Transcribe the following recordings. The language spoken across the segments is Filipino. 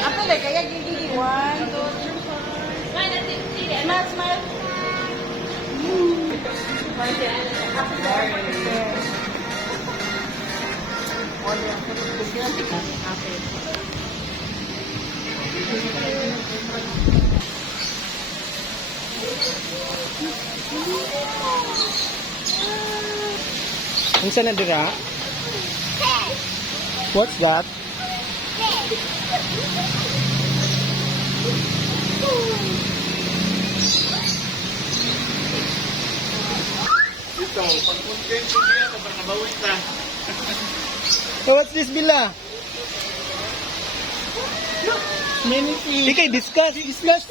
Apa lagi kayak gini? One, two, three, four. Smile, smile. Unsa na dira? What's that? Ito, pag-content ko niya, kapag nabawit na. So what's this, Bila? Many things. Ikay, discuss. Discuss.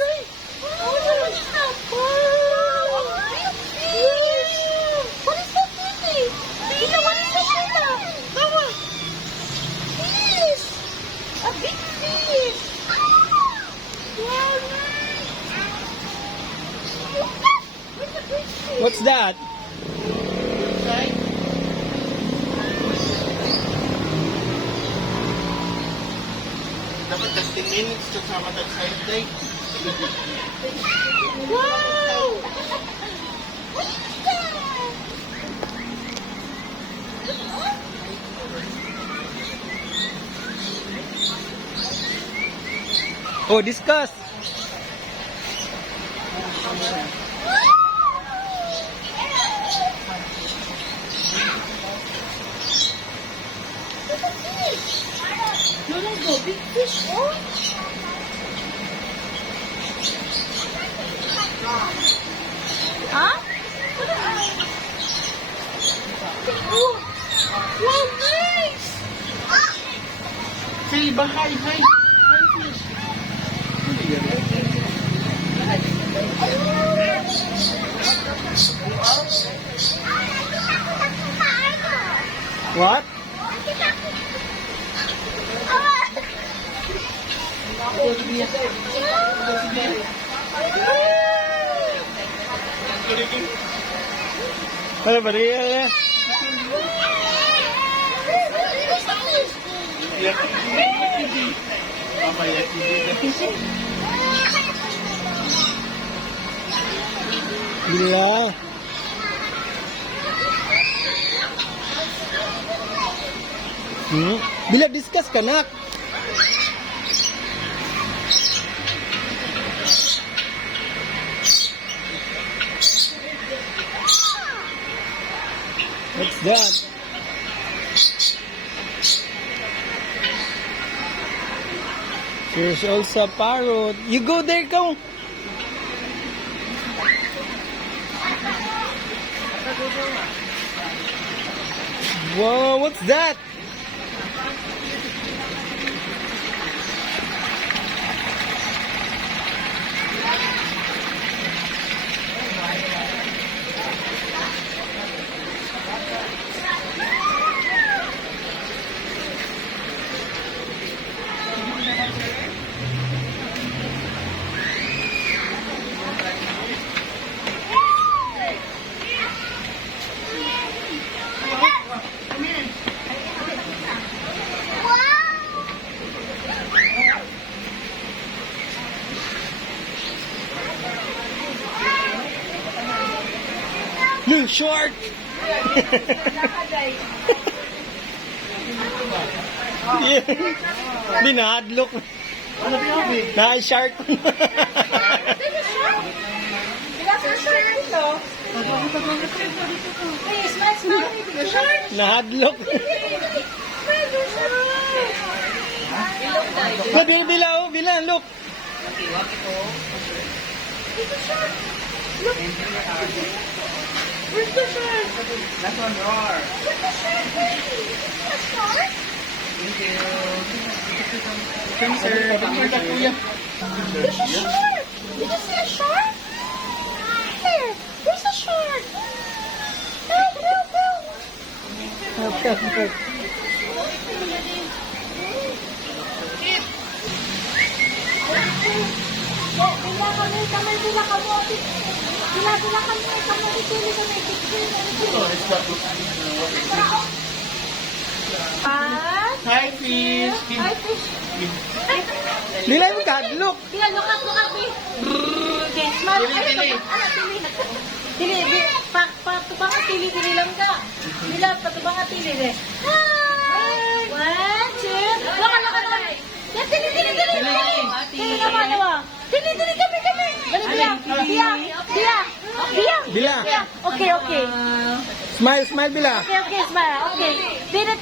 What's that? Dapat 15 minutes to sa matag side day. Wow! Oh, discuss. Big fish, oh. Huh? Oh, wow, nice! Say, bahay, hi. Hi, fish. What? Ano ba rin? Bila. Bila discuss ka nak? What's that? There's also a parrot. You go there, go. Whoa, what's that? New short. Di na-hadlock. Na-shark. Na-hadlock. Bila, oh, bila, look. Where's the shark? That's one roar. Where's the shark? Shark? Thank you. Come, sir. Come, kuya. There's a shark! Did you see a shark? There! There's a shark! Help, help, help! Bila kami, bila kami. Bila kami, pili kami. Oh, it's not. Ah! Hi, fish. Hi, fish. Dila yung God, look. Bila, look up, babe. Okay, smile. Ay, tili. Tili, patubangan tili lang ka. Bila, patubangan tili, de. Hi! 1, 2, look. Yan, tili. Tili naman. Tili, kami. Dali, Dia. Bila. Okay. Smile, Bila. Okay, smile. Okay. Tili.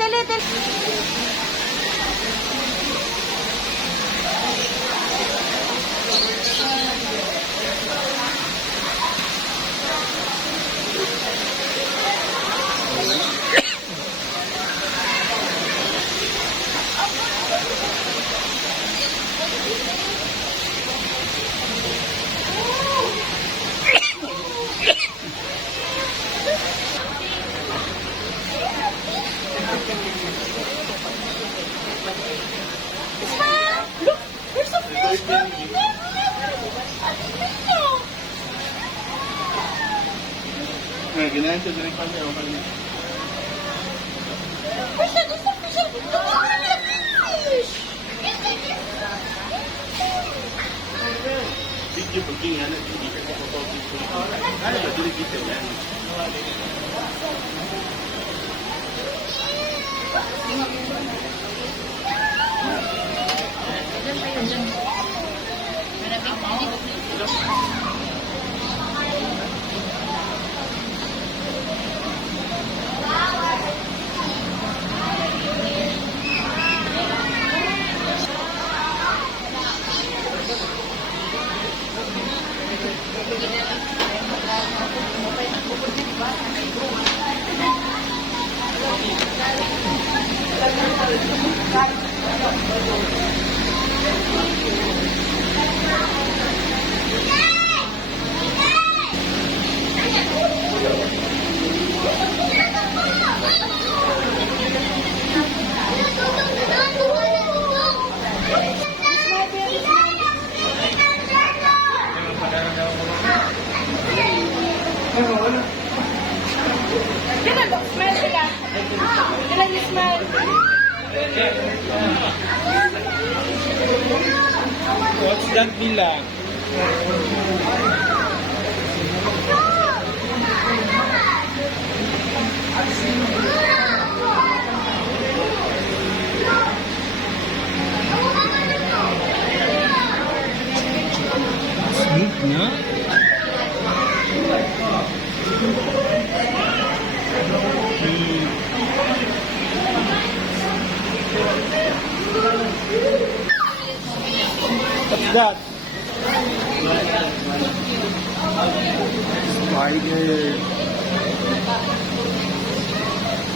Smile. Look, there's a fish. Ganahan siya din kami. Video pagking anak hindi ka foto dito. Ano ba dili dito yan? What's that, Bila? Sweet na? What's that? Spider.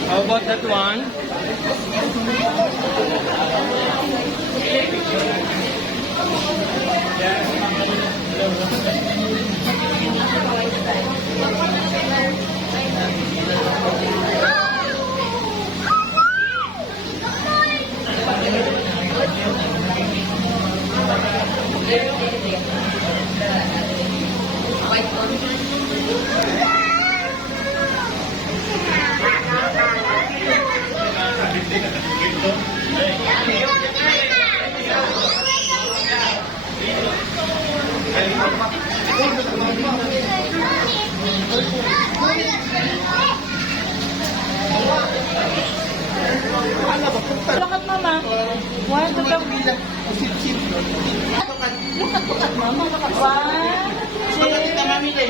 How about that one? Look at mama. One, two, three. Look at mama. One, two.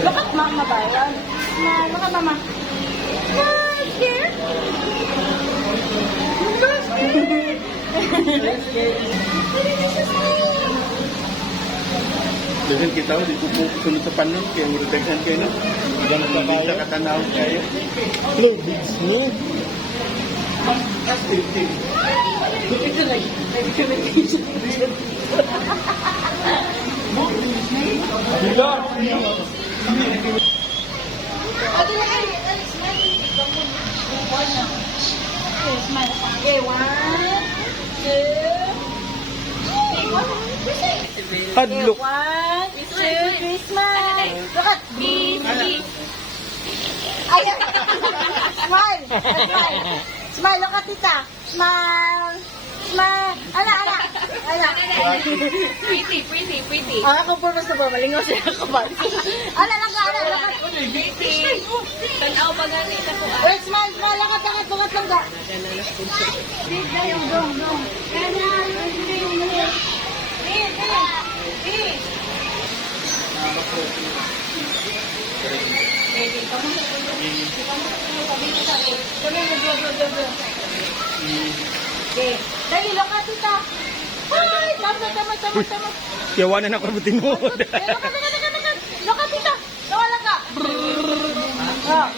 Look at mama, Byron. Smile. Look at mama. Hi, here. Dagan kita di kubo sunod sa panon kaya muraghan kayo na. Diyan sa katanaw kayo. Look, it's new. Bila. Okay, one, two. Hadlok. One, two, three, smile. Look at me. Ay, smile. Smile. Smile, look at tita. Smile. Smile. Ala. Pretty. Ako po basta ba, malingaw siya ako ba? Ala. Tanaw ba gani ka ko? Wait, smile. Lakat, bungat lang ka. Dong. Dali, lakat tita. Ay, tama. Yawanan ako butin mo. Lakat tita. Nawala ka. Oh.